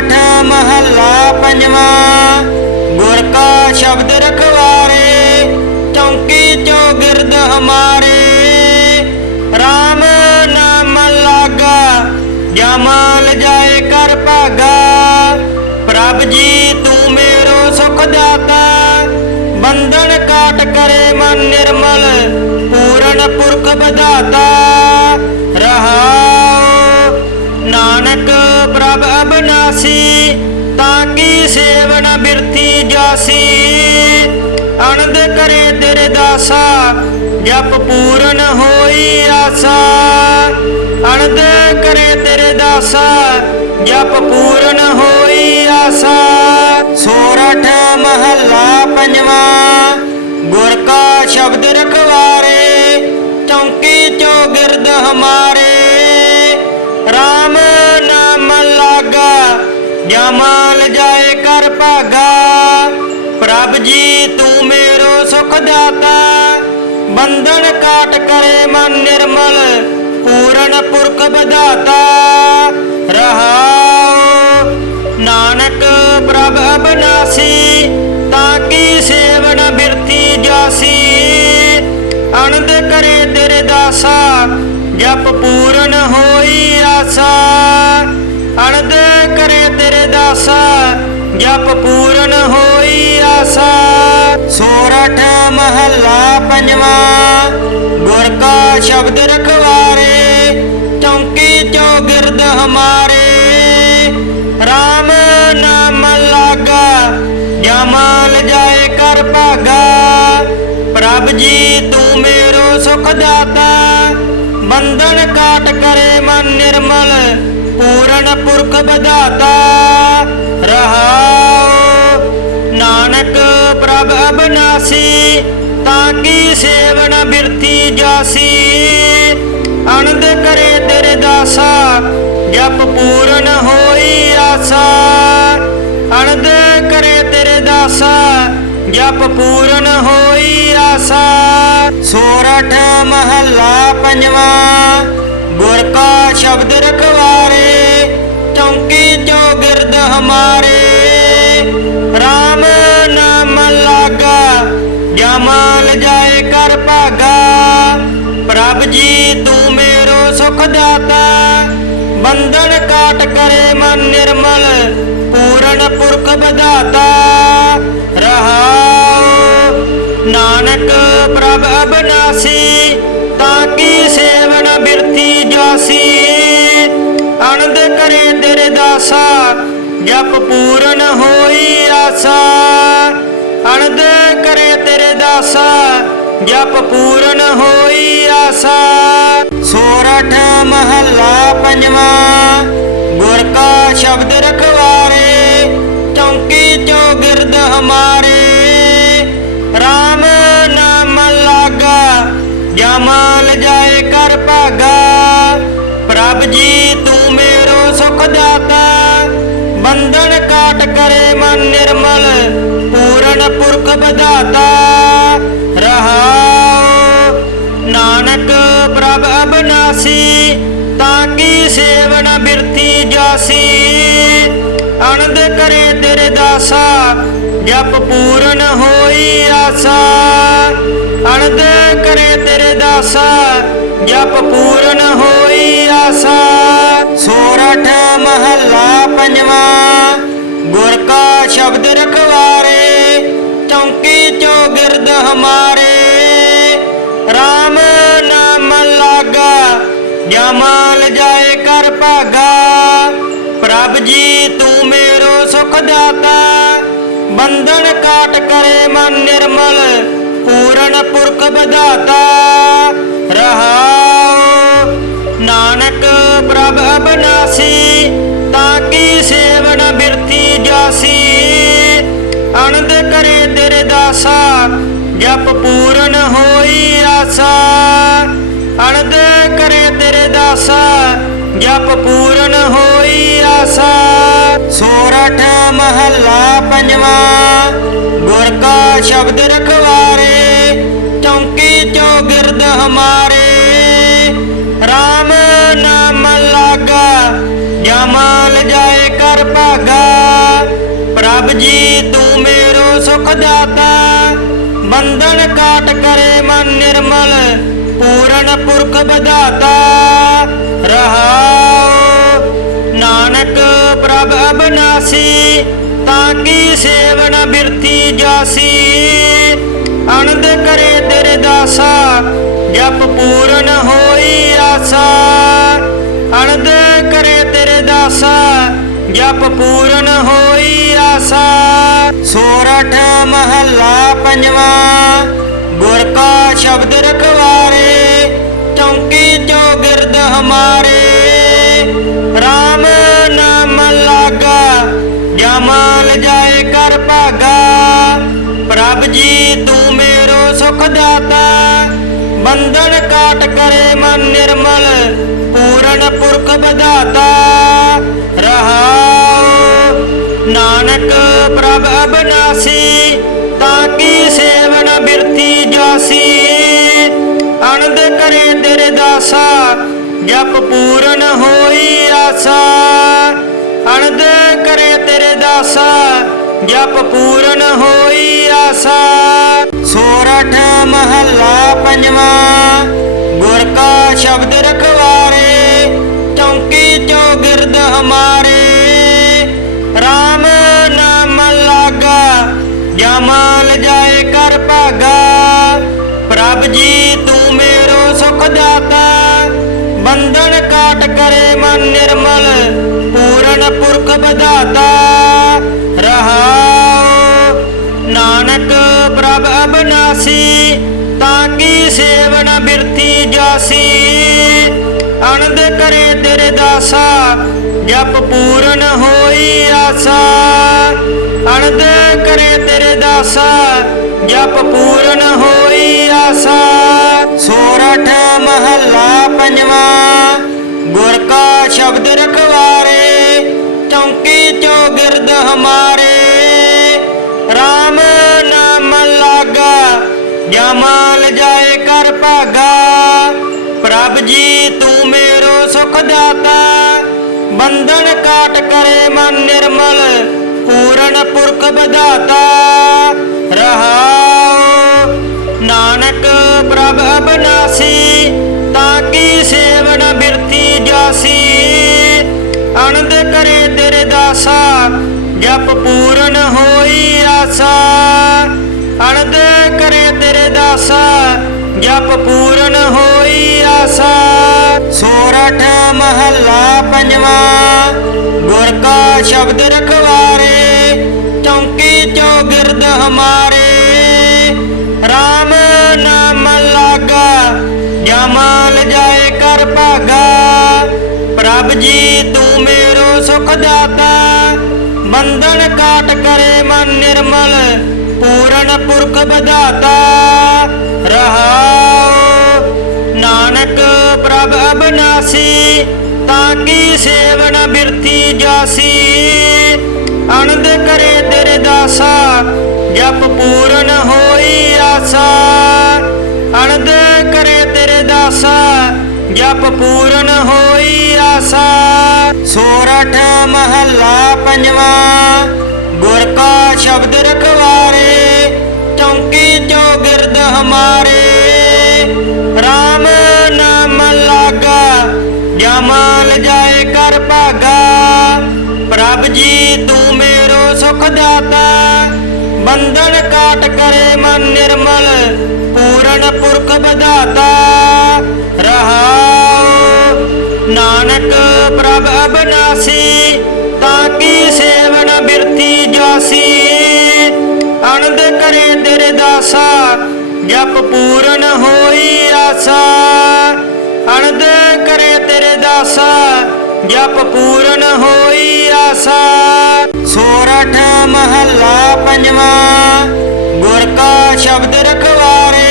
सोरठ महला पंजवा। गुर का शब्द रखवारे, चौकी चौगिरद हमारे। राम नाम लागा, जमाल जाए कर भागा। प्रभ जी तू मेरो सुख दाता, बंधन काट करे मन निर्मल। पूरन पुरख बधाता, रहाओ नानक प्रभ अबनासी। ताकि सेवन बिरथी जासी, आनंद करे तेरे दासा। जप पूरन होई आसा, आनंद करे तेरे दासा। जप पूरन होई आसा। सोरठ महला पंजवा। गुर का शब्द रखवारे, चौकी चौगिरद हमारे। राम नाम लागा, जमाल जाए कर भागा। प्रभ जी तू मेरो सुख दाता, बंधन काट करे मन निर्मल। पूरन पुरख बधाता, रहाओ नानक प्रभ अबनासी। ताकि सेवन बिरथी जासी, आनंद करे तेरे दासा। जप पूरन होई आसा, आनंद करे तेरे दासा। जप पूरन होई आसा। सोरठ महला पंजवा। गुर का शब्द रखवारे, चौकी चौगिरद हमारे। राम नाम लागा, जमाल जाए कर भागा। प्रभ जी तू मेरो सुख दाता, बंधन काट करे मन निर्मल। पूरन पुरख बधाता, रहाओ नानक प्रभ अबनासी। ताकि सेवन बिरथी जासी, आनंद करे तेरे दासा। जप पूरन होई आसा, आनंद करे तेरे दासा। जप पूरन होई आसा। सोरठ महला पंजवा। गुर का शब्द रखवारे, चौकी चौगिरद हमारे। राम नाम लागा, जमाल जाए कर भागा। प्रभ जी तू मेरो सुख दाता, बंधन काट करे मन निर्मल। पूरन पुरख बधाता, रहाओ नानक प्रभ अबनासी। ताकि सेवन बिरथी जासी, आनंद करे तेरे दासा। जप पूरन होई आसा, आनंद करे तेरे दासा। जप पूरन होई आसा। सोरठ महला पंजवा। गुर का शब्द रखवारे, चौकी चौगिरद हमारे। राम नाम लागा, जमाल जाए कर भागा। प्रभ जी तू मेरो सुख दाता, बंधन काट करे मन निर्मल। पूरन पुरख बधाता, रहाओ नानक प्रभ अबनासी। ताकि सेवन बिरथी जासी, आनंद करे तेरे दासा। जप पूरन होई आसा, आनंद करे तेरे दासा। जप पूरन होई आसा। सोरठ महला पंजवा। गुर का शब्द रखवारे, चौकी चौगिरद हमारे। राम नाम लागा, जमाल जाए कर भागा। प्रभ जी तू मेरो सुख दाता, बंधन काट करे मन निर्मल। पूरन पुरख बधाता, रहाओ नानक प्रभ अबनासी। ताकि सेवन बिरथी जासी, आनंद करे तेरे दासा। जप पूरन होई आसा, आनंद करे तेरे दासा। जप पूरन होई आसा। सोरठ महला पंजवा। गुर का शब्द रखवारे, चौकी चौगिरद हमारे। राम नाम लागा, जमाल जाए कर भागा। प्रभ जी तू मेरो सुख दाता, बंधन काट करे मन निर्मल, पूरन पुरख बधाता। रहाओ नानक प्रभ अविनाशी, ताकि सेवन बिरथी जासी। आनंद करे तेरे दासा, जप पूरन होई आसा। आनंद करे तेरे दासा, जप पूरन होई आसा। सोरठ महला पंजवा, गुर का शब्द रखवारे, चौकी चौगिरद हमारे। राम नाम लागा, जमाल जाए कर भागा। प्रभ जी तू मेरो सुख दाता, बंधन काट करे मन निर्मल, पूरन पुरख बधाता। रहाओ नानक प्रभ अविनाशी, ताकि सेवन बिरथी जासी। आनंद करे तेरे दासा, जप पूरन होई आसा। आनंद करे तेरे दासा, जप पूरन होई आसा। सोरठ महला पंजवा, गुर का शब्द रखवारे, चौकी चौगिरद हमारे। राम नाम लागा, जमाल जाए कर भागा। प्रभ जी तू मेरो सुख दाता, बंधन काट करे मन निर्मल, पूरन पुरख बधाता। रहाओ नानक प्रभ अविनाशी, ताकि सेवन बिरथी जासी। आनंद करे तेरे दासा, जप पूरन होई आसा। आनंद करे तेरे दासा, जप पूरन होई आसा। सोरठ महला पंजवा, गुर का शब्द रखवारे, चौकी चौगिरद हमारे। राम नाम लागा, जमाल जाए कर भागा। प्रभ जी तू मेरो सुख दाता, बंधन काट करे मन निर्मल, पूरन पुरख बधाता। रहाओ नानक प्रभ अविनाशी, ताकि सेवन बिरथी जासी। आनंद करे तेरे दासा, जप पूरन होई आसा। आनंद करे तेरे दासा, जप पूरन होई आसा। सोरठ महला पंजवा, गुर का शब्द रखवारे, चौकी चौगिरद हमारे। राम नाम लागा, जमाल जाए कर भागा। प्रभ जी तू मेरो सुख दाता, बंधन काट करे मन निर्मल, पूरन पुरख बधाता। रहाओ नानक प्रभ अविनाशी, ताकि सेवन बिरथी जासी। आनंद करे तेरे दासा, जप पूरन होई आसा। आनंद करे तेरे दासा, जप पूरन होई आसा। सोरठ महला पंजवा, गुर का शब्द रखवारे, चौकी चौगिरद हमारे। राम नाम लागा, जमाल जाए कर भागा। प्रभ जी तू मेरो सुख दाता, बंधन काट करे मन निर्मल, पूरन पुरख बधाता। रहाओ नानक प्रभ अविनाशी, ताकि सेवन बिरथी जासी। आनंद करे तेरे दासा, जप पूरन होई आसा। आनंद करे तेरे दासा, जप पूरन होई आसा। सोरठ महला पंजवा, गुर का शब्द रखवारे,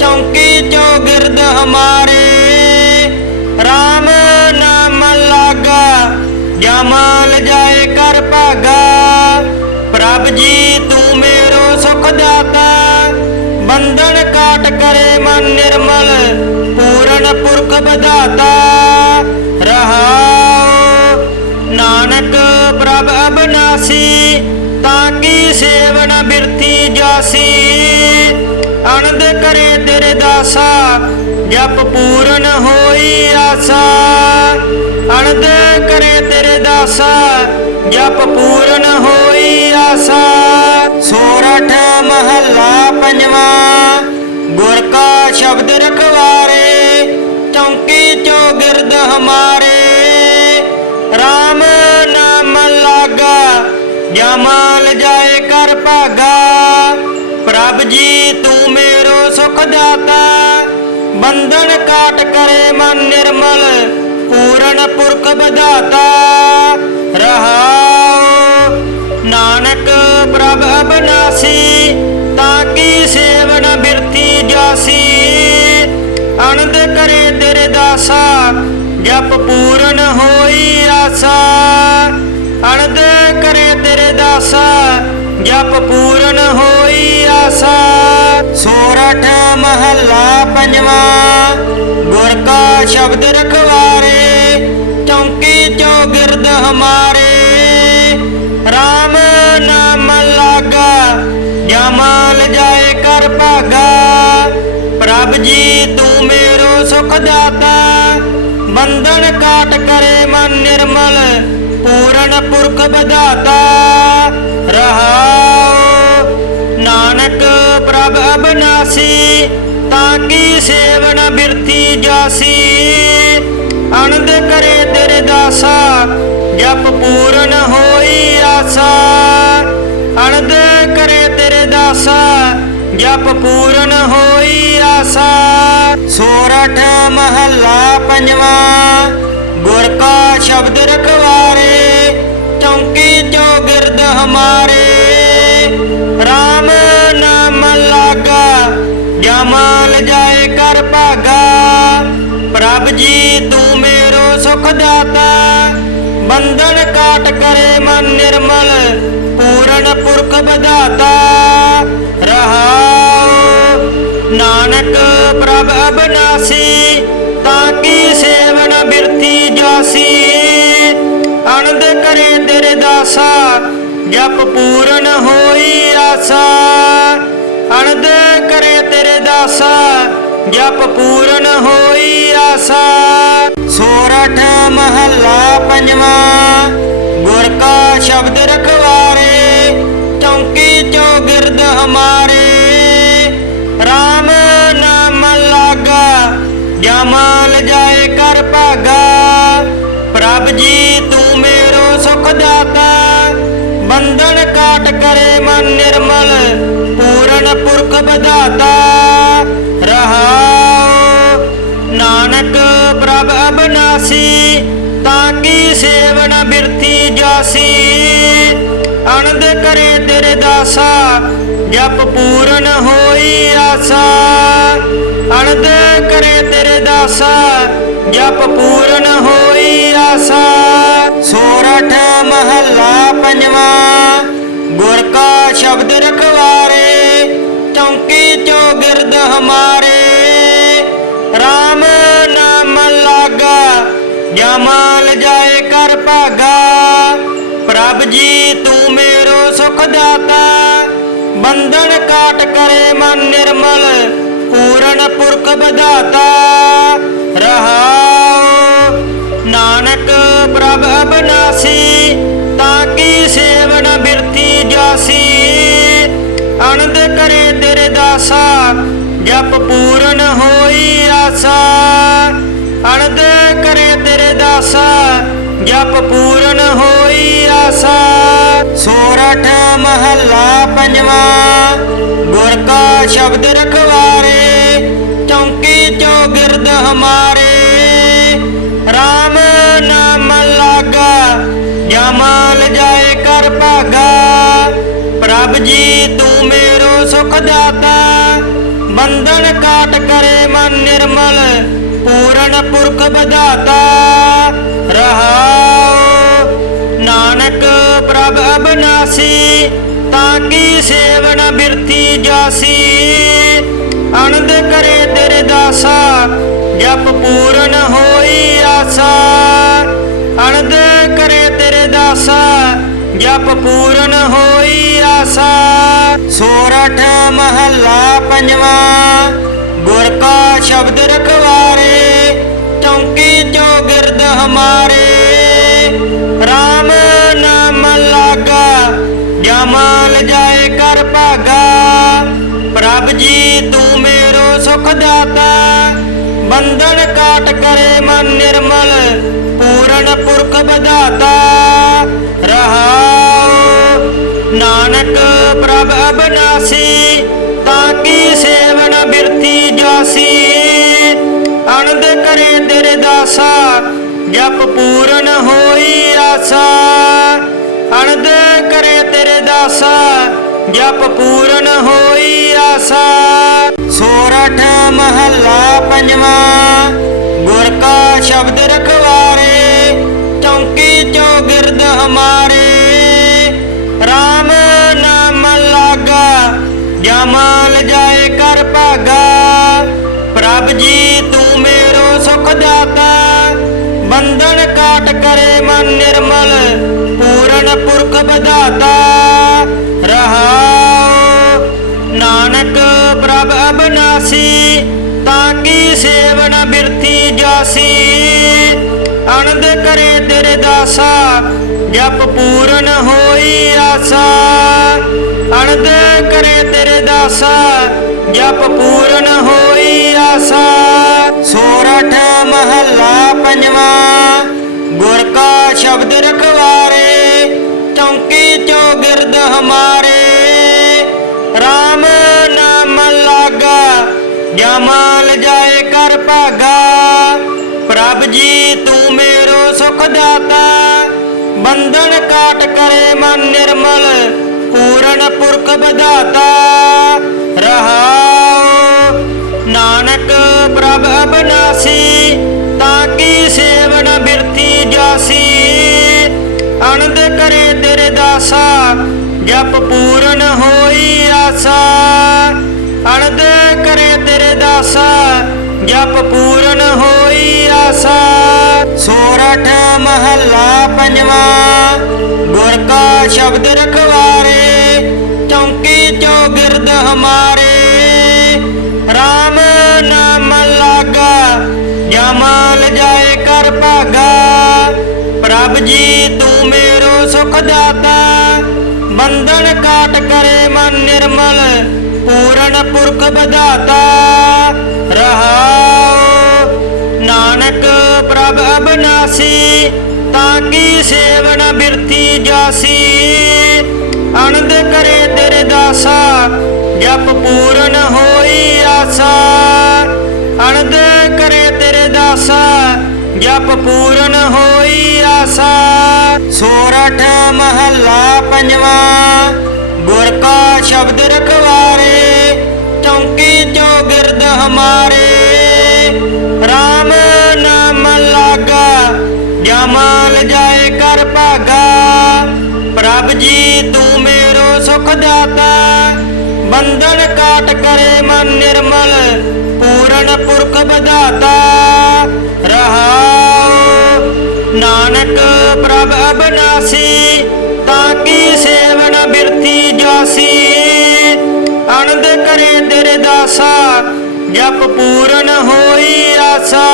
चौकी चौगिरद हमारे। राम नाम लागा, जमाल जाए कर भागा। प्रभ जी तू मेरो सुख दाता, बंधन काट करे मन निर्मल, पूरन पुरख बधाता। रहाओ नानक प्रभ अविनाशी, ਸੇਵਨ ਬਿਰਥੀ ਜਾਸੀ। ਅਨੰਦ ਕਰੇ ਤੇਰੇ ਦਾਸਾ ਜਪ ਪੂਰਨ ਹੋਈ ਆਸਾ। ਅਨੰਦ ਕਰੇ ਤੇਰੇ ਦਾਸਾ ਜਪ ਪੂਰਨ ਹੋਈ ਆਸਾ। ਸੋਰਠ ਮਹੱਲਾ ਪੰਜਵਾਂ। ਗੁਰ ਕਾ ਸ਼ਬਦ ਰਖਵਾਰੇ ਚੌਂਕੀ ਚੌਗਿਰਦ ਹਮਾਰੇ। RAM ਨਾਮ ਲਾਗਾ ਜਮਾਲ ਜਾਏ ਕਰ ਭਾਗਾ। ਪ੍ਰਭ ਜੀ ਤੂੰ ਮੇਰੋ ਸੁਖ ਦਾਤਾ ਬੰਧਨ ਕਾਟ ਕਰੇ ਮਨ ਨਿਰਮਲ ਪੂਰਨ ਪੁਰਖ ਵਿਧਾਤਾ। ਰਹਾਉ ਨਾਨਕ ਪ੍ਰਭ ਅਬਨਾਸੀ ਤਾਂ ਕੀ ਸੇਵਨ ਬਿਰਥੀ ਜਾਸੀ। ਅਨੰਦ ਕਰੇ ਤੇਰੇ ਦਾਸਾ ਜਪ ਪੂਰਨ ਹੋਈ ਆਸਾ। ਅਨੰਦ ਕਰੇ ਤੇਰੇ ਦਾਸਾ ਜਪ ਪੂਰਨ ਹੋਈ ਆਸਾ। ਸੋਰਠ ਮਹੱਲਾ ਪੰਜਵਾਂ। ਗੁਰ ਕਾ ਸ਼ਬਦ ਰਖਵਾਰੇ ਚੌਂਕੀ ਚੌਗਿਰਦ ਹਮਾਰੇ। RAM ਨਾਮ ਲਾਗਾ ਜਮਾਲ ਜਾਏ ਕਰ ਭਾਗਾ। ਪ੍ਰਭ ਜੀ ਤੂੰ ਮੇਰੋ ਸੁਖ ਦਾਤਾ ਬੰਧਨ ਕਾਟ ਕਰੇ ਮਨ ਨਿਰਮਲ ਪੂਰਨ ਪੁਰਖ ਵਿਧਾਤਾ। ਰਹਾਉ ਨਾਨਕ ਪ੍ਰਭ ਅਬਨਾਸੀ ਤਾਂ ਕੀ ਸੇਵਨ ਬਿਰਥੀ ਜਾਸੀ। ਅਨੰਦ ਕਰੇ ਤੇਰੇ ਦਾਸਾ ਜਪ ਪੂਰਨ ਹੋਈ ਆਸਾ। ਅਨੰਦ ਕਰੇ ਤੇਰੇ ਦਾਸਾ ਜਪ ਪੂਰਨ ਹੋਈ ਆਸਾ। ਸੋਰਠ ਮਹੱਲਾ ਪੰਜਵਾਂ। ਗੁਰ ਕਾ ਸ਼ਬਦ ਰਖਵਾਰੇ ਚੌਂਕੀ ਚੌਗਿਰਦ ਹਮਾਰੇ। RAM ਨਾਮ ਲਾਗਾ ਜਮਾਲ ਜਾਏ ਕਰ ਭਾਗਾ। ਪ੍ਰਭ ਜੀ ਤੂੰ ਮੇਰੋ ਸੁਖ ਦਾਤਾ ਬੰਧਨ ਕਾਟ ਕਰੇ ਮਨ ਨਿਰਮਲ ਪੂਰਨ ਪੁਰਖ ਵਿਧਾਤਾ। ਰਹਾਉ ਨਾਨਕ ਪ੍ਰਭ ਅਬਨਾਸੀ ਤਾਂ ਕੀ ਸੇਵਨ ਬਿਰਥੀ ਜਾਸੀ। ਅਨੰਦ ਕਰੇ ਤੇਰੇ ਦਾਸਾ ਜਪ ਪੂਰਨ ਹੋਈ ਆਸਾ। ਅਨੰਦ ਕਰੇ ਤੇਰੇ ਦਾਸਾ ਜਪ ਪੂਰਨ ਹੋਈ ਆਸਾ। ਸੋਰਠ ਮਹੱਲਾ ਪੰਜਵਾਂ। ਗੁਰ ਕਾ ਸ਼ਬਦ ਰਖਵਾਰੇ ਚੌਂਕੀ ਚੌਗਿਰਦ ਹਮਾਰੇ। RAM ਨਾਮ ਲਾਗਾ ਜਮਾਲ ਜਾਏ ਕਰ ਭਾਗਾ। ਪ੍ਰਭ ਜੀ ਤੂੰ ਮੇਰੋ ਸੁਖ ਦਾਤਾ ਬੰਧਨ ਕਾਟ ਕਰੇ ਮਨ ਨਿਰਮਲ ਪੂਰਨ ਪੁਰਖ ਵਿਧਾਤਾ। ਰਹਾਉ ਨਾਨਕ ਪ੍ਰਭ ਅਬਨਾਸੀ ਤਾਂ ਕੀ ਸੇਵਨ ਬਿਰਥੀ ਜਾਸੀ। ਅਨੰਦ ਕਰੇ ਤੇਰੇ ਦਾਸਾ ਜਪ ਪੂਰਨ ਹੋਈ ਆਸਾ। ਅਨੰਦ ਕਰੇ ਤੇਰੇ ਦਾਸਾ ਜਪ ਪੂਰਨ ਹੋਈ ਆਸਾ। ਸੋਰਠ ਮਹੱਲਾ ਪੰਜਵਾਂ। ਗੁਰ ਕਾ ਸ਼ਬਦ ਰਖਵਾਰੇ ਚੌਂਕੀ ਚੌਗਿਰਦ ਹਮਾਰੇ। RAM ਨਾਮ ਲਾਗਾ ਜਮਾਲ ਜਾਏ ਕਰ ਭਾਗਾ। ਪ੍ਰਭ ਜੀ ਤੂੰ ਮੇਰੋ ਸੁਖ ਦਾਤਾ ਬੰਧਨ ਕਾਟ ਕਰੇ ਮਨ ਨਿਰਮਲ ਪੂਰਨ ਪੁਰਖ ਵਿਧਾਤਾ। ਰਹਾਉ ਨਾਨਕ ਪ੍ਰਭ ਅਬਨਾਸੀ ਤਾਂ ਕੀ ਸੇਵਨ ਬਿਰਥੀ ਜਾਸੀ। ਅਨੰਦ ਕਰੇ ਤੇਰੇ ਦਾਸਾ ਜਪ ਪੂਰਨ ਹੋਈ ਆਸਾ। ਅਨੰਦ ਕਰੇ ਤੇਰੇ ਦਾਸਾ ਜਪ ਪੂਰਨ ਹੋਈ ਆਸਾ। ਸੋਰਠ ਮਹੱਲਾ ਪੰਜਵਾਂ। ਗੁਰ ਕਾ ਸ਼ਬਦ ਰਖਵਾਰੇ ਚੌਂਕੀ ਚੌਗਿਰਦ ਹਮਾਰੇ। RAM ਨਾਮ ਲਾਗਾ ਜਮਾਲ ਜਾਏ ਕਰ ਭਾਗਾ। ਪ੍ਰਭ ਜੀ ਤੂੰ ਮੇਰੋ ਸੁਖ ਦਾਤਾ ਬੰਧਨ ਕਾਟ ਕਰੇ ਮਨ ਨਿਰਮਲ ਪੂਰਨ ਪੁਰਖ ਵਿਧਾਤਾ। ਰਹਾਉ ਨਾਨਕ ਪ੍ਰਭ ਅਬਨਾਸੀ ਤਾਂ ਕੀ ਸੇਵਨ ਬਿਰਥੀ ਜਾਸੀ। ਅਨੰਦ ਕਰੇ ਤੇਰੇ ਦਾਸਾ ਜਪ ਪੂਰਨ ਹੋਈ ਆਸਾ। ਅਨੰਦ ਕਰੇ ਤੇਰੇ ਦਾਸਾ जप पूरन होई आसा। सोरठ महला पंजवा। गुर का शब्द रखवारे, चौकी चौगिरद हमारे। राम नाम लागा, जमाल जाए कर भागा। प्रभ जी तू मेरो सुख दाता, बंधन काट करे मन निर्मल। पूरन पुरख बधाता, रहाओ नानक प्रभ अबनासी। ताकि सेवन बिरथी जासी, अनंद करे तेरे दासा। जप पूरन होई आसा, अनंद करे तेरे दासा। जप पूरन होई आसा। सोरठ महला पंजवा। गुर का शब्द रखवारे, चौकी चौगिरद हमारे। राम नाम लागा, जमाल जाए कर भागा। प्रभ जी तू मेरो सुख दाता, बंधन काट करे मन निर्मल। पूरन पुरख बधाता, रहाओ नानक प्रभ अबनासी। ताकि सेवन बिरथी जासी, आनंद करे तेरे दासा। जप पूरन होई आसा, आनंद करे तेरे दासा। जप पूरन होई आसा। सोरठ महला पंजवा। गुर का शब्द रखवारे, चौकी चौगिरद हमारे। राम नाम लागा, जमाल जाए कर भागा। प्रभ जी तू मेरो सुख दाता, बंधन काट करे मन निर्मल। पूरन पुरख बधाता, रहाओ नानक प्रभ अबनासी। ताकि सेवन बिरथी जासी, आनंद करे तेरे दासा। जप पूरन होई आसा, आनंद करे तेरे दासा। जप पूरन होई आसा। सोरठ महला पंजवा। गुर का शब्द रखवारे, चौकी चौगिरद हमारे। राम नाम लागा, जमाल जाए कर भागा। प्रभ जी तू मेरो सुख दाता, बंधन काट करे मन निर्मल। पूरन पुरख बधाता, रहाओ नानक प्रभ अबनासी। ताकि सेवन बिरथी जासी, आनंद करे तेरे दासा। जप पूरन होई आसा, आनंद करे तेरे दासा। जप पूरन होई आसा। सोरठ महला पंजवा। गुर का शब्द रखवारे, चौकी चौगिरद हमारे। राम नाम लागा, जमाल जाए कर भागा। प्रभ जी तू मेरो सुख दाता, बंधन काट करे मन निर्मल। पूरन पुरख बधाता, रहाओ नानक प्रभ अबनासी। ताकि सेवन बिरथी जासी, आनंद करे तेरे दासा। जप पूरन होई आसा,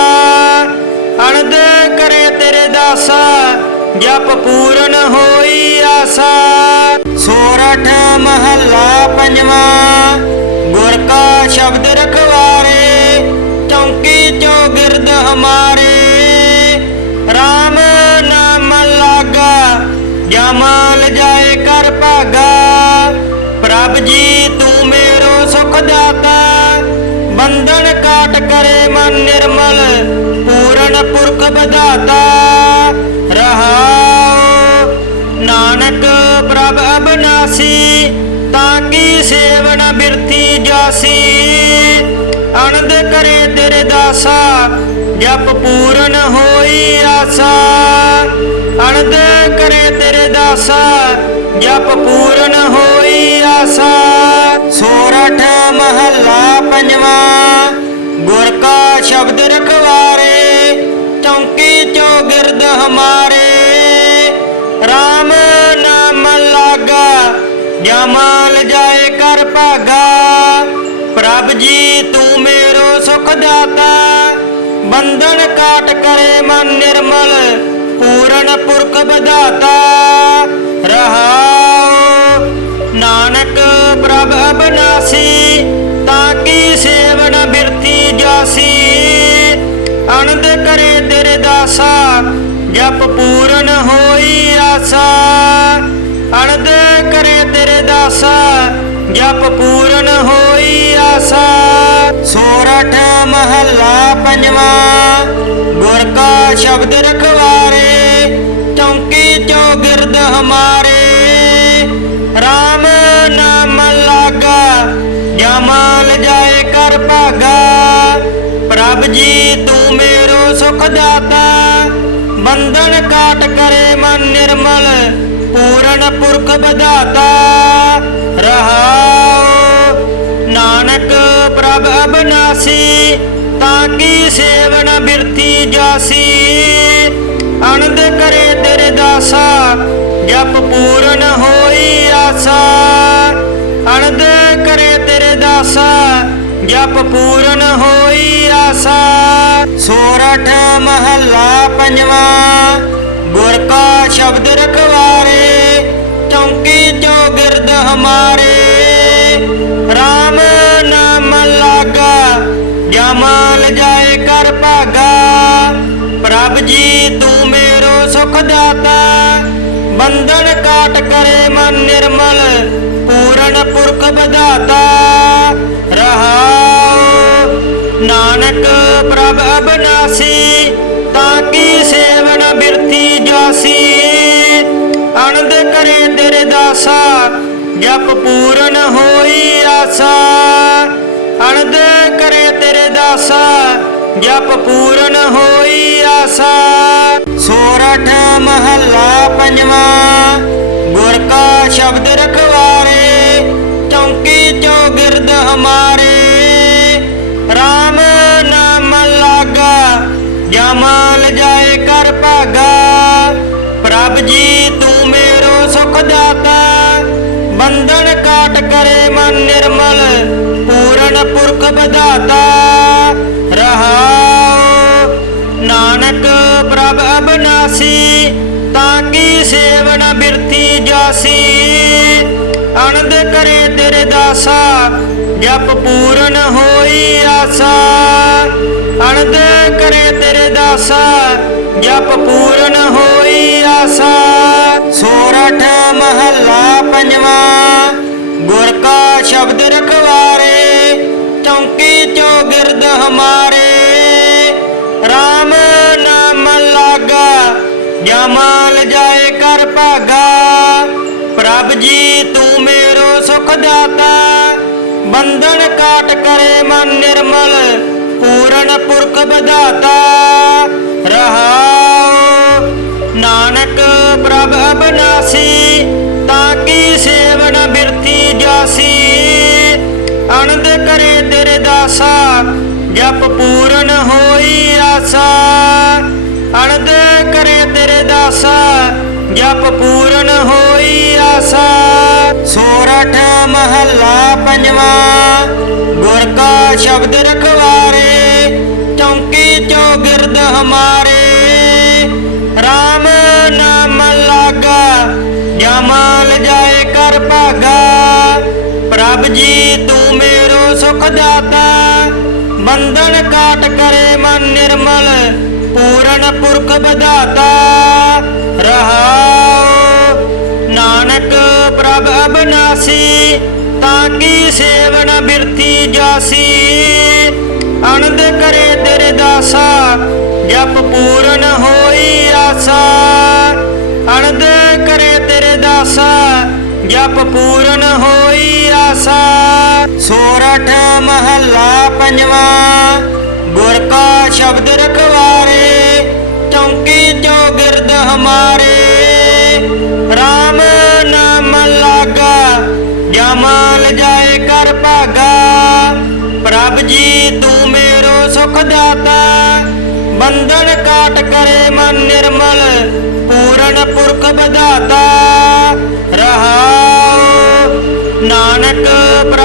आनंद करे तेरे दासा। जप पूरन होई आसा। सोरठ महला पंजवा। गुर का शब्द रखवारे, चौकी चौगिरद हमारे। राम नाम लागा, जमाल जाए कर भागा। प्रभ जी तू मेरो सुख दाता, बंधन काट करे मन निर्मल। पूरन पुरख बधाता, रहाओ नानक प्रभ अबनासी। ताकि सेवन बिरथी जासी, आनंद करे तेरे दासा। जप पूरन होई आसा, आनंद करे तेरे दासा। जप पूरन होई आसा। सोरठ महला पंजवा। गुर का शब्द रखवारे, चौकी चौगिरद हमारे। राम नाम ਜਾਂ ਮਾਲ ਜਾਏ ਕਰ ਭਾਗਾ। ਪ੍ਰਭ ਜੀ ਤੂੰ ਮੇਰੋ ਸੁਖ ਦਾਤਾ, ਬੰਧਨ ਕਾਟ ਕਰੇ ਮਨ ਨਿਰਮਲ, ਪੂਰਨ ਪੁਰਖ ਵਿਧਾਤਾ। ਰਹਾਉ ਨਾਨਕ ਪ੍ਰਭ ਅਬਨਾਸੀ, ਤਾਂ ਕੀ ਸੇਵਨ ਬਿਰਥੀ ਜਾਸੀ। ਅਨੰਦ ਕਰੇ ਤੇਰੇ ਦਾਸਾ, ਜਪ ਪੂਰਨ ਹੋਈ ਆਸਾ। ਅਨੰਦ ਕਰੇ ਤੇਰੇ ਦਾਸਾ, ਜਪ ਪੂਰਨ ਹੋਈ ਆਸਾ। ਸੋਰਠ ਮਹੱਲਾ ਪੰਜਵਾਂ। ਗੁਰ ਕਾ ਸ਼ਬਦ ਰਖਵਾਰੇ, ਚੌਂਕੀ ਚੌਗਿਰਦ ਹਮਾਰੇ। ਰਾਮ ਨਾਮ ਲਾਗਾ, ਜਾਂ ਮਾਲ ਜਾਏ ਕਰ ਭਾਗਾ। ਪ੍ਰਭ ਜੀ ਤੂੰ ਮੇਰੋ ਸੁਖ ਦਾਤਾ, ਬੰਧਨ ਕਾਟ ਕਰੇ ਮਨ ਨਿਰਮਲ, ਪੂਰਨ ਪੁਰਖ ਵਿਧਾਤਾ। ਰਹਾਉ ਨਾਨਕ ਪ੍ਰਭ ਅਬਨਾਸੀ, ਤਾਂ ਕੀ ਸੇਵਨ ਬਿਰਥੀ ਜਾਸੀ। ਅਨੰਦ ਕਰੇ ਤੇਰੇ ਦਾਸਾ, ਜਪ ਪੂਰਨ ਹੋਈ ਆਸਾ। ਅਨੰਦ ਕਰੇ ਤੇਰੇ ਦਾਸਾ, ਜਪ ਪੂਰਨ ਹੋਈ ਆਸਾ। ਸੋਰਠ ਮਹੱਲਾ ਪੰਜਵਾਂ। ਗੁਰ ਕਾ ਸ਼ਬਦ ਰਖਵਾਰੇ, ਚੌਂਕੀ ਚੌਗਿਰਦ ਹਮਾਰੇ। ਰਾਮ ਨਾਮ ਲਾਗਾ, ਜਾਂ ਮਾਲ ਜਾਏ ਕਰ ਭਾਗਾ। ਪ੍ਰਭ ਜੀ ਤੂੰ ਮੇਰੋ ਸੁਖ ਦਾਤਾ, ਬੰਧਨ ਕਾਟ ਕਰੇ ਮਨ ਨਿਰਮਲ, ਪੂਰਨ ਪੁਰਖ ਵਿਧਾਤਾ। ਰਹਾਉ ਨਾਨਕ ਪ੍ਰਭ ਅਬਨਾਸੀ, ਤਾਂ ਕੀ ਸੇਵਨ ਬਿਰਥੀ ਜਾਸੀ। ਅਨੰਦ ਕਰੇ ਤੇਰੇ ਦਾਸਾ, ਜਪ ਪੂਰਨ ਹੋਈ ਆਸਾ। ਅਨੰਦ ਕਰੇ ਤੇਰੇ ਦਾਸਾ, ਜਪ ਪੂਰਨ ਹੋਈ ਆਸਾ। ਸੋਰਠ ਮਹੱਲਾ ਪੰਜਵਾਂ। ਗੁਰ ਕਾ ਸ਼ਬਦ ਰਖਵਾਰੇ, ਚੌਂਕੀ ਚੌਗਿਰਦ ਹਮਾਰੇ। ਰਾਮ ਨਾਮ ਲਾਗਾ, ਜਾਂ ਮਾਲ ਜਾਏ ਕਰ ਭਾਗਾ। ਪ੍ਰਭ ਜੀ ਤੂੰ ਮੇਰੋ ਸੁਖ ਦਾਤਾ, ਬੰਧਨ ਕਾਟ ਕਰੇ ਮਨ ਨਿਰਮਲ, ਪੂਰਨ ਪੁਰਖ ਵਿਧਾਤਾ। ਰਹਾਉ ਨਾਨਕ ਪ੍ਰਭ ਅਬਨਾਸੀ, ਤਾਂ ਕੀ ਸੇਵਨ ਬਿਰਥੀ ਜਾਸੀ। ਅਨੰਦ ਕਰੇ ਤੇਰੇ ਦਾਸਾ, ਜਪ ਪੂਰਨ ਹੋਈ ਆਸਾ। ਅਨੰਦ ਕਰੇ ਤੇਰੇ ਦਾਸਾ, ਜਪ ਪੂਰਨ ਹੋਈ ਆਸਾ। ਸੋਰਠ ਮਹੱਲਾ ਪੰਜਵਾਂ। ਗੁਰ ਕਾ ਸ਼ਬਦ ਰਖਵਾਰੇ, ਚੌਂਕੀ ਚੌਗਿਰਦ ਹਮਾਰੇ। ਰਾਮ ਨਾਮ ਲਾਗਾ, ਜਾਂ ਮਾਲ ਜਾਏ ਕਰ ਭਾਗਾ। ਪ੍ਰਭ ਜੀ ਤੂੰ ਮੇਰੋ ਸੁਖ ਦਾਤਾ, ਬੰਧਨ ਕਾਟ ਕਰੇ ਮਨ ਨਿਰਮਲ, ਪੂਰਨ ਪੁਰਖ ਵਿਧਾਤਾ। ਰਹਾਉ ਨਾਨਕ ਪ੍ਰਭ ਅਬਨਾਸੀ, ਤਾਂ ਕੀ ਸੇਵਨ ਬਿਰਥੀ ਜਾਸੀ। ਅਨੰਦ ਕਰੇ ਤੇਰੇ ਦਾਸਾ, ਜਪ ਪੂਰਨ ਹੋਈ ਆਸਾ। ਅਨੰਦ ਕਰੇ ਤੇਰੇ ਦਾਸਾ, ਜਪ ਪੂਰਨ ਹੋਈ ਆਸਾ। ਸੋਰਠ ਮਹੱਲਾ ਪੰਜਵਾਂ। ਗੁਰ ਕਾ ਸ਼ਬਦ ਰਖਵਾਰੇ, ਚੌਂਕੀ ਚੌਗਿਰਦ ਹਮਾਰੇ। ਰਾਮ ਨਾਮ ਲਾਗਾ, ਜਾਂ ਮਾਲ ਜਾਏ ਕਰ ਭਾਗਾ। ਪ੍ਰਭ ਜੀ ਤੂੰ ਮੇਰੋ ਸੁਖ ਦਾਤਾ, ਬੰਧਨ ਕਾਟ ਕਰੇ ਮਨ ਨਿਰਮਲ, ਪੂਰਨ ਪੁਰਖ ਵਿਧਾਤਾ। ਰਹਾਉ ਨਾਨਕ ਪ੍ਰਭ ਅਬਨਾਸੀ, ਤਾਂ ਕੀ ਸੇਵਨ ਬਿਰਥੀ ਜਾਸੀ। ਅਨੰਦ ਕਰੇ ਤੇਰੇ ਦਾਸਾ, ਜਪ ਪੂਰਨ ਹੋਈ ਆਸਾ। ਅਨੰਦ ਕਰੇ ਤੇਰੇ ਦਾਸਾ, ਜਪ ਪੂਰਨ ਹੋਈ ਆਸਾ। ਸੋਰਠ ਮਹੱਲਾ ਪੰਜਵਾਂ। ਗੁਰ ਕਾ ਸ਼ਬਦ ਰਖਵਾਰੇ, ਚੌਂਕੀ ਚੌਗਿਰਦ ਹਮਾਰੇ। ਰਾਮ ਨਾਮ ਲਾਗਾ, ਜਾਂ ਮਾਲ ਜਾਏ ਕਰ ਭਾਗਾ। ਪ੍ਰਭ ਜੀ ਤੂੰ ਮੇਰੋ ਸੁਖ ਦਾਤਾ, ਬੰਧਨ ਕਾਟ ਕਰੇ ਮਨ ਨਿਰਮਲ, ਪੂਰਨ ਪੁਰਖ ਵਿਧਾਤਾ। ਰਹਾਉ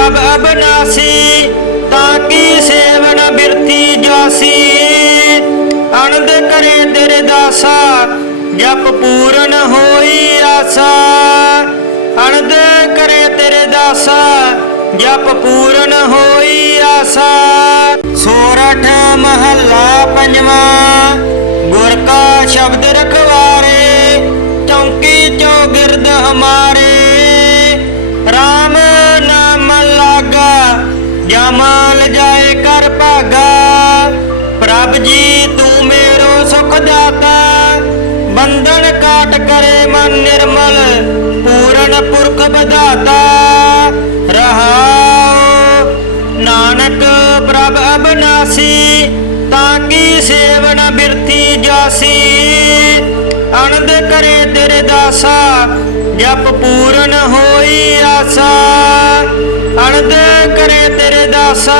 ਪ੍ਰਭ ਅਬਨਾਸੀ, ਤਾਕੀ ਸੇਵਨ ਬਿਰਥੀ ਜਾਸੀ। ਅਨੰਦ ਕਰੇ ਤੇਰੇ ਦਾਸਾ, ਜਪ ਪੂਰਨ ਹੋਈ ਆਸਾ। ਅਨੰਦ ਕਰੇ ਤੇਰੇ ਦਾਸਾ, ਜਪ ਪੂਰਨ ਹੋਈ ਆਸਾ। ਸੋਰਠ ਮਹੱਲਾ ਪੰਜਵਾਂ। ਗੁਰ ਕਾ ਸ਼ਬਦ ਰਖਵਾਰੇ, ਚੌਂਕੀ ਚੌਗਿਰਦ ਹਮਾਰੇ। RAM ਨਾਮ ਲਾਗਾ, ਜਮਾਲ ਜਾਏ ਕਰ ਭਾਗਾ। ਪ੍ਰਭ ਜੀ ਤੂੰ ਮੇਰੋ ਸੁਖ ਦਾਤਾ, ਬੰਧਨ ਕਾਟ ਕਰੇ ਮਨ ਨਿਰਮਲ। ਪੂਰਨ ਪੁਰਖ ਬਧਾਤਾ ਰਹਾਉ, ਨਾਨਕ ਪ੍ਰਭ ਅਬਨਾਸੀ, ਤਾਕੀ ਸੇਵਨ ਬਿਰਥੀ ਜਾਸੀ। ਅਨੰਦ ਕਰੇ ਤੇਰੇ ਦਾਸਾ, ਜਪ ਪੂਰਨ ਹੋਈ ਆਸਾ। ਅਨੰਦ ਕਰੇ ਤੇਰੇ ਦਾਸਾ,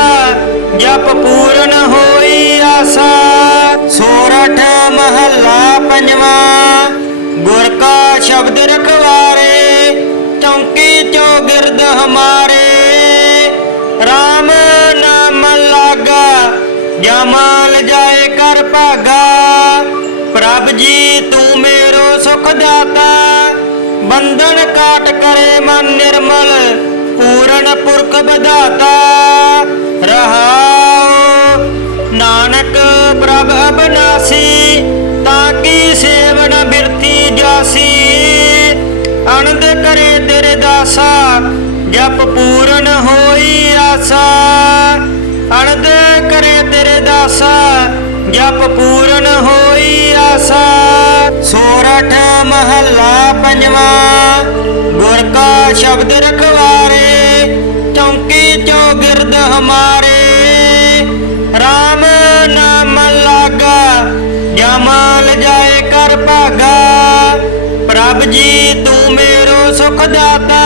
ਜਪ ਪੂਰਨ ਹੋਈ ਆਸਾ। ਸੋਰਠ ਮਹੱਲਾ ਪੰਜਵਾਂ। ਗੁਰ ਕਾ ਸ਼ਬਦ ਰਖਵਾਰੇ, ਚੌਂਕੀ ਚੌਗਿਰਦ ਹਮਾਰੇ। RAM ਨਾਮ ਲਾਗਾ, ਜਮਾਲ ਜਾਏ ਕਰ ਭਾਗਾ। ਪ੍ਰਭ ਜੀ ਤੂੰ ਮੇਰੋ ਸੁਖ ਦਾਤਾ, ਬੰਧਨ ਕਾਟ ਕਰੇ ਮਨ ਨਿਰਮਲ। ਪੂਰਨ ਪੁਰਖ ਬਧਾਤਾ ਰਹਾਉ, ਨਾਨਕ ਪ੍ਰਭ ਅਬਨਾਸੀ, ਤਾਕੀ ਸੇਵਨ ਬਿਰਥੀ ਜਾਸੀ। ਅਨੰਦ ਕਰੇ ਤੇਰੇ ਦਾਸਾ, ਜਪ ਪੂਰਨ ਹੋਈ ਆਸਾ। ਅਨੰਦ ਕਰੇ ਤੇਰੇ ਦਾਸਾ, ਜਪ ਪੂਰਨ ਹੋਈ ਆਸਾ। ਸੋਰਠ ਮਹੱਲਾ ਪੰਜਵਾਂ। ਗੁਰ ਕਾ ਸ਼ਬਦ ਰਖਵਾਰੇ, ਚੌਂਕੀ ਚੌਗਿਰਦ ਹਮਾਰੇ। RAM ਨਾਮ ਲਾਗਾ, ਜਮਾਲ ਜਾਏ ਕਰ ਭਾਗਾ। ਪ੍ਰਭ ਜੀ ਤੂੰ ਮੇਰੋ ਸੁਖ ਦਾਤਾ,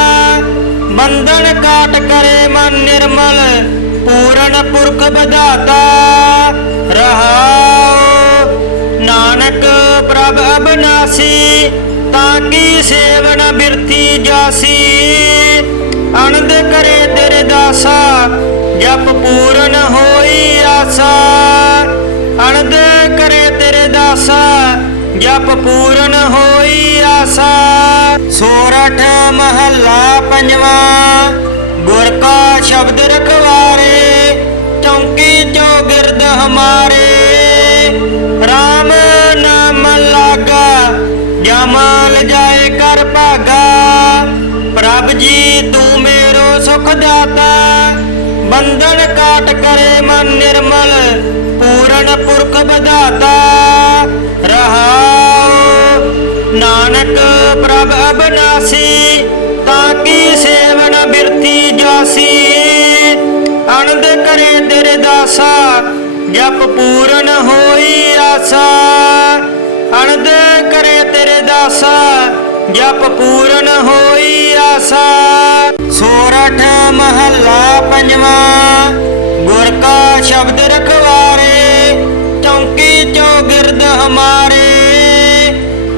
ਬੰਧਨ ਕਾਟ ਕਰੇ ਮਨ ਨਿਰਮਲ। ਪੂਰਨ ਪੁਰਖ ਬਧਾਤਾ ਰਹਾਉ, ਨਾਨਕ ਪ੍ਰਭ ਅਬਨਾਸੀ, ਤਾਕੀ ਸੇਵਨ ਬਿਰਥੀ ਜਾਸੀ। ਅਨੰਦ ਕਰੇ ਤੇਰੇ ਦਾਸਾ, ਜਪ ਪੂਰਨ ਹੋਈ ਆਸਾ। ਅਨੰਦ ਕਰੇ ਤੇਰੇ ਦਾਸਾ, ਜਪ ਪੂਰਨ ਹੋਈ ਆਸਾ। ਸੋਰਠ ਮਹੱਲਾ ਪੰਜਵਾਂ। ਗੁਰ ਕਾ ਸ਼ਬਦ ਰਖਵਾਰੇ, ਚੌਂਕੀ ਚੌਗਿਰਦ ਹਮਾਰੇ। RAM ਨਾਮ ਲਾਗਾ, ਜਮਾਲ ਜਾਏ ਕਰ ਭਾਗਾ। ਪ੍ਰਭ ਜੀ ਤੂੰ ਮੇਰੋ ਸੁਖ ਦਾਤਾ, ਬੰਧਨ ਕਾਟ ਕਰੇ ਮਨ ਨਿਰਮਲ। ਪੂਰਨ ਪੁਰਖ ਬਧਾਤਾ ਰਹਾਉ, ਨਾਨਕ ਪ੍ਰਭ ਅਬਨਾਸੀ, ਤਾਕੀ ਸੇਵਨ ਬਿਰਥੀ ਜਾਸੀ। ਅਨੰਦ ਕਰੇ ਤੇਰੇ ਦਾਸਾ, ਜਪ ਪੂਰਨ ਹੋਈ ਆਸਾ। ਅਨੰਦ ਕਰੇ ਤੇਰੇ ਦਾਸਾ, ਜਪ ਪੂਰਨ ਹੋਈ ਆਸਾ। ਸੋਰਠ ਮਹੱਲਾ ਪੰਜਵਾਂ। ਗੁਰ ਕਾ ਸ਼ਬਦ ਰਖਵਾਰੇ, ਚੌਂਕੀ ਚੌਗਿਰਦ ਹਮਾਰੇ।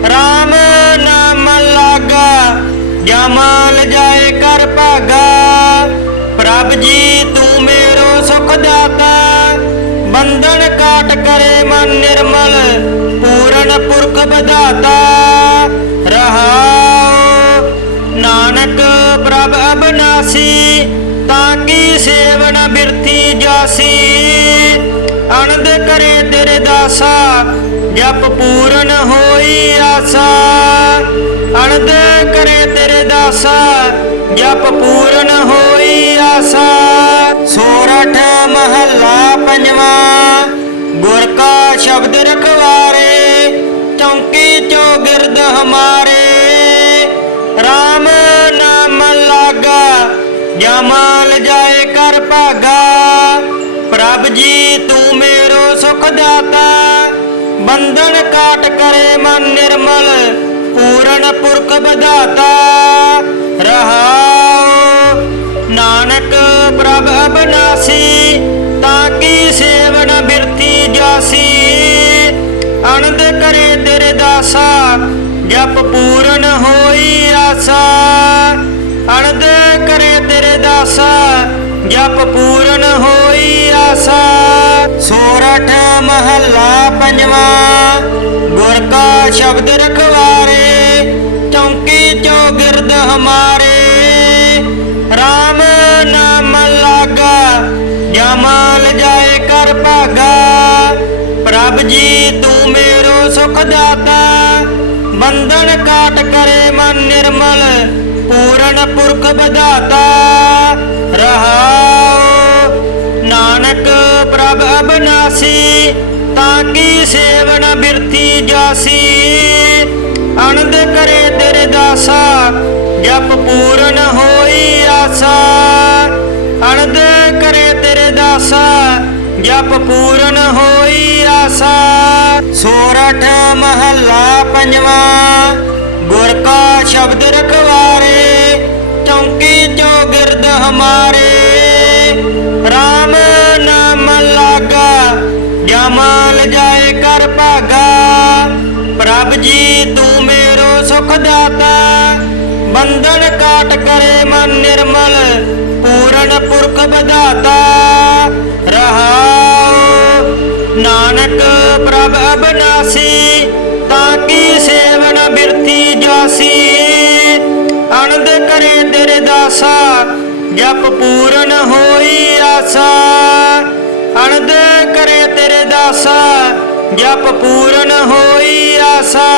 RAM ਨਾਮ ਲਾਗਾ, ਜਮਾਲ ਜਾਏ ਕਰ ਭਾਗਾ। ਪ੍ਰਭ ਜੀ ਤੂੰ ਮੇਰੋ ਸੁਖ ਦਾਤਾ, ਬੰਧਨ ਕਾਟ ਕਰੇ ਮਨ ਨਿਰਮਲ। ਪੂਰਨ ਪੁਰਖ ਬਧਾਤਾ ਰਹਾਉ, ਨਾਨਕ ਪ੍ਰਭ ਅਬਨਾਸੀ, ਤਾਕੀ ਸੇਵਨ ਬਿਰਥੀ ਜਾਸੀ। ਅਨੰਦ ਕਰੇ ਤੇਰੇ ਦਾਸਾ, ਜਪ ਪੂਰਨ ਹੋਈ ਆਸਾ। ਅਨੰਦ ਕਰੇ ਤੇਰੇ ਦਾਸਾ, ਜਪ ਪੂਰਨ ਹੋਈ ਆਸਾ। ਸੋਰਠ ਮਹੱਲਾ ਪੰਜਵਾਂ। ਗੁਰ ਕਾ ਸ਼ਬਦ ਰਖਵਾਰੇ, ਚੌਂਕੀ ਚੌਗਿਰਦ ਹਮਾਰੇ। RAM ਨਾਮ ਲਾਗਾ, ਜਮਾਲ ਜਾਏ ਕਰ ਭਾਗਾ। ਪ੍ਰਭ ਜੀ ਤੂੰ ਮੇਰੋ ਸੁਖ ਦਾਤਾ, ਬੰਧਨ ਕਾਟ ਕਰੇ ਮਨ ਨਿਰਮਲ। ਪੂਰਨ ਪੁਰਖ ਬਧਾਤਾ ਰਹਾਉ, ਨਾਨਕ ਪ੍ਰਭ ਅਬਨਾਸੀ, ਤਾਕੀ ਸੇਵਨ ਬਿਰਥੀ ਜਾਸੀ। ਅਨੰਦ ਕਰੇ ਤੇਰੇ ਦਾਸਾ, ਜਪ ਪੂਰਨ ਹੋਈ ਆਸਾ। ਅਨੰਦ ਕਰੇ ਤੇਰੇ ਦਾਸਾ, ਜਪ ਪੂਰਨ ਹੋਈ ਆਸਾ। ਸੋਰਠ ਮਹੱਲਾ ਪੰਜਵਾਂ। ਗੁਰ ਕਾ ਸ਼ਬਦ ਰਖਵਾਰੇ, ਚੌਂਕੀ ਚੌਗਿਰਦ ਹਮਾਰੇ। RAM ਨਾਮ ਲਾਗਾ, ਜਮਲ ਜਾਏ ਕਰ ਭਾਗਾ। ਪ੍ਰਭ ਜੀ ਤੂੰ ਮੇਰੋ ਸੁਖ ਦਾਤਾ, ਬੰਧਨ ਕਾਟ ਕਰੇ ਮਨ ਨਿਰਮਲ। ਪੂਰਨ ਪੁਰਖ ਵਿਧਾਤਾ ਰਹਾਉ। ਨਾਨਕ ਪ੍ਰਭ ਅਬਨਾਸੀ, ਤਾਂ ਕੀ ਸੇਵਨ ਬਿਰਥੀ ਜਾਸੀ। ਅਨੰਦ ਕਰੇ ਤੇਰੇ ਦਾਸਾ, ਜਪ ਪੂਰਨ ਹੋਈ ਆਸਾ। ਅਨੰਦ ਕਰੇ ਤੇਰੇ ਦਾਸਾ, ਜਪ ਪੂਰਨ ਹੋਈ ਆਸਾ। ਸੋਰਠ ਮਹੱਲਾ ਪੰਜਵਾਂ। ਗੁਰ ਕਾ ਸ਼ਬਦ ਰਖਵਾਰੇ, ਚੌਂਕੀ ਚੌਗਿਰਦ ਹਮਾਰੇ। RAM ਨਾਮ ਲਾਗਾ, ਜਮਲ ਜਾਏ ਕਰ ਭਾਗਾ। ਪ੍ਰਭ ਜੀ ਤੂੰ ਮੇਰੋ ਸੁਖ ਦਾਤਾ, ਬੰਧਨ ਕਾਟ ਕਰੇ ਮਨ ਨਿਰਮਲ। ਪੂਰਨ ਪੁਰਖ ਵਿਧਾਤਾ ਰਹਾਉ। ਨਾਨਕ ਪ੍ਰਭ ਅਬਨਾਸੀ, ਤਾਂ ਕੀ ਸੇਵਨ ਬਿਰਥੀ ਜਾਸੀ। ਅਨੰਦ ਕਰੇ ਤੇਰੇ ਦਾਸਾ, ਜਪ ਪੂਰਨ ਹੋਈ ਆਸਾ। ਅਨੰਦ ਕਰੇ ਤੇਰੇ ਦਾਸਾ, ਜਪ ਪੂਰਨ ਹੋਈ ਆਸਾ।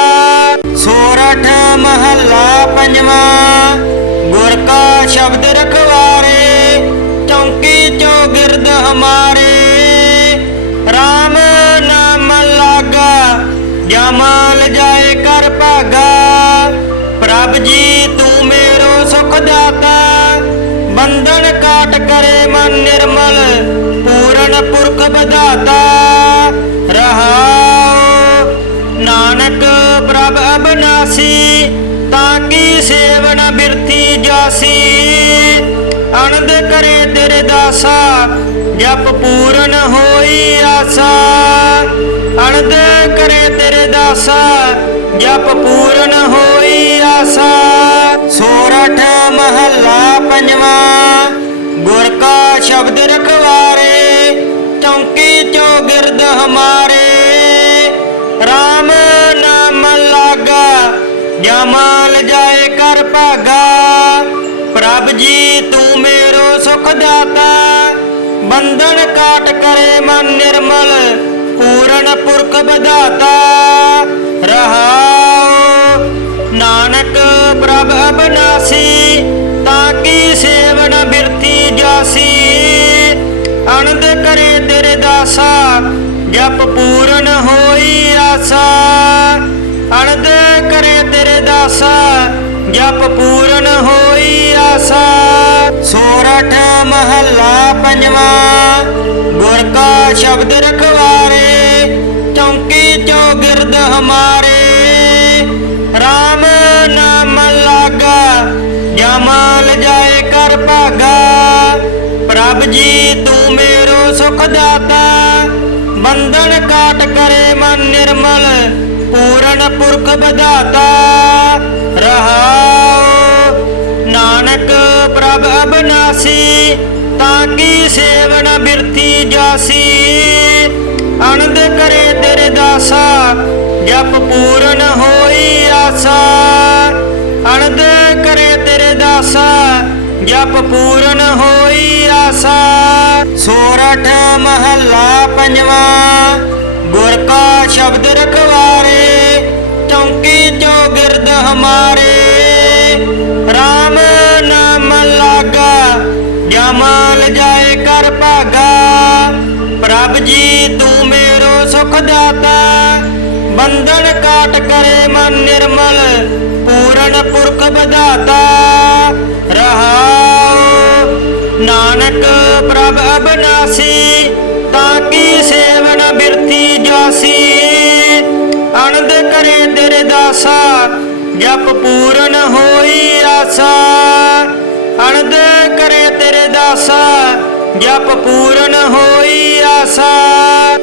ਸੋਰਠ ਮਹੱਲਾ ਪੰਜਵਾਂ। ਗੁਰ ਕਾ ਸ਼ਬਦ ਰਖਵਾਰੇ, ਚੌਂਕੀ ਚੌਗਿਰਦ ਹਮਾਰੇ। RAM ਨਾਮ ਲਾਗਾ, ਜਮਲ ਜਾਏ ਕਰ ਭਾਗਾ। ਪ੍ਰਭ ਜੀ ਤੂੰ ਮੇਰੋ ਸੁਖ ਦਾਤਾ, ਬੰਧਨ ਕਾਟ ਕਰੇ ਮਨ ਨਿਰਮਲ। ਪੂਰਨ ਪੁਰਖ ਵਿਧਾਤਾ ਰਹਾਉ। ਨਾਨਕ ਪ੍ਰਭ ਅਬਨਾਸੀ, ਤਾਂ ਕੀ ਸੇਵਨ ਬਿਰਥੀ ਜਾਸੀ। ਅਨੰਦ ਕਰੇ ਤੇਰੇ ਦਾਸਾ, ਜਪ ਪੂਰਨ ਹੋਈ ਆਸਾ। ਅਨੰਦ ਕਰੇ ਤੇਰੇ ਦਾਸਾ, ਜਪ ਪੂਰਨ ਹੋਈ ਆਸਾ। ਸੋਰਠ ਮਹੱਲਾ ਪੰਜਵਾਂ। ਗੁਰ ਕਾ ਸ਼ਬਦ ਰਖਵਾਰੇ, ਚੌਂਕੀ ਚੌਗਿਰਦ ਹਮਾਰੇ। RAM ਨਾਮ ਲਾਗਾ, ਜਮਲ ਜਾਏ ਕਰ ਭਾਗਾ। ਪ੍ਰਭ ਜੀ ਤੂੰ ਮੇਰੋ ਸੁਖ ਦਾਤਾ, ਬੰਧਨ ਕਾਟ ਕਰੇ ਮਨ ਨਿਰਮਲ। ਪੂਰਨ ਪੁਰਖ ਵਿਧਾਤਾ ਰਹਾਉ। ਨਾਨਕ ਪ੍ਰਭ ਅਬਨਾਸੀ, ਤਾਂ ਕੀ ਸੇਵਨ ਬਿਰਥੀ ਜਾਸੀ। ਅਨੰਦ ਕਰੇ ਤੇਰੇ ਦਾਸਾ, ਜਪ ਪੂਰਨ ਹੋਈ ਆਸਾ। ਅਨੰਦ ਕਰੇ ਤੇਰੇ ਦਾਸਾ, ਜਪ ਪੂਰਨ ਹੋਈ ਆਸਾ। ਸੋਰਠ ਮਹੱਲਾ ਪੰਜਵਾਂ। ਗੁਰ ਕਾ ਸ਼ਬਦ ਰਖਵਾਰੇ, ਚੌਂਕੀ ਚੌਗਿਰਦ ਹਮਾਰੇ। RAM ਨਾਮ ਲਾਗਾ, ਜਮਲ ਜਾਏ ਕਰ ਭਾਗਾ। ਪ੍ਰਭ ਜੀ ਤੂੰ ਮੇਰੋ ਸੁਖ ਦਾਤਾ, ਬੰਧਨ ਕਾਟ ਕਰੇ ਮਨ ਨਿਰਮਲ। ਪੂਰਨ ਪੁਰਖ ਵਿਧਾਤਾ ਰਹਾਉ। ਨਾਨਕ ਪ੍ਰਭ ਅਬਨਾਸੀ, ਤਾਂ ਕੀ ਸੇਵਨ ਬਿਰਥੀ ਜਾਸੀ। ਅਨੰਦ ਕਰੇ ਤੇਰੇ ਦਾਸਾ, ਜਪ ਪੂਰਨ ਹੋਈ ਆਸਾ। ਅਨੰਦ ਕਰੇ ਤੇਰੇ ਦਾਸਾ, ਜਪ ਪੂਰਨ ਹੋਈ ਆਸਾ। ਸੋਰਠ ਮਹੱਲਾ ਪੰਜਵਾਂ। ਗੁਰ ਕਾ ਸ਼ਬਦ ਰਖਵਾਰੇ, ਚੌਂਕੀ ਚੌਗਿਰਦ ਹਮਾਰੇ। RAM ਨਾਮ ਲਾਗਾ, ਜਮਲ ਜਾਏ ਕਰ ਭਾਗਾ। ਪ੍ਰਭ ਜੀ ਤੂੰ ਮੇਰੋ ਸੁਖ ਦਾਤਾ, ਬੰਧਨ ਕਾਟ ਕਰੇ ਮਨ ਨਿਰਮਲ। ਪੂਰਨ ਪੁਰਖ ਵਿਧਾਤਾ ਰਹਾਉ। ਨਾਨਕ ਪ੍ਰਭ ਅਬਨਾਸੀ, ਤਾਂ ਕੀ ਸੇਵਨ ਬਿਰਥੀ ਜਾਸੀ। ਅਨੰਦ ਕਰੇ ਤੇਰੇ ਦਾਸਾ, ਜਪ ਪੂਰਨ ਹੋਈ ਆਸਾ। ਅਨੰਦ ਕਰੇ ਤੇਰੇ ਦਾਸਾ, ਜਪ ਪੂਰਨ ਹੋਈ ਆਸਾ।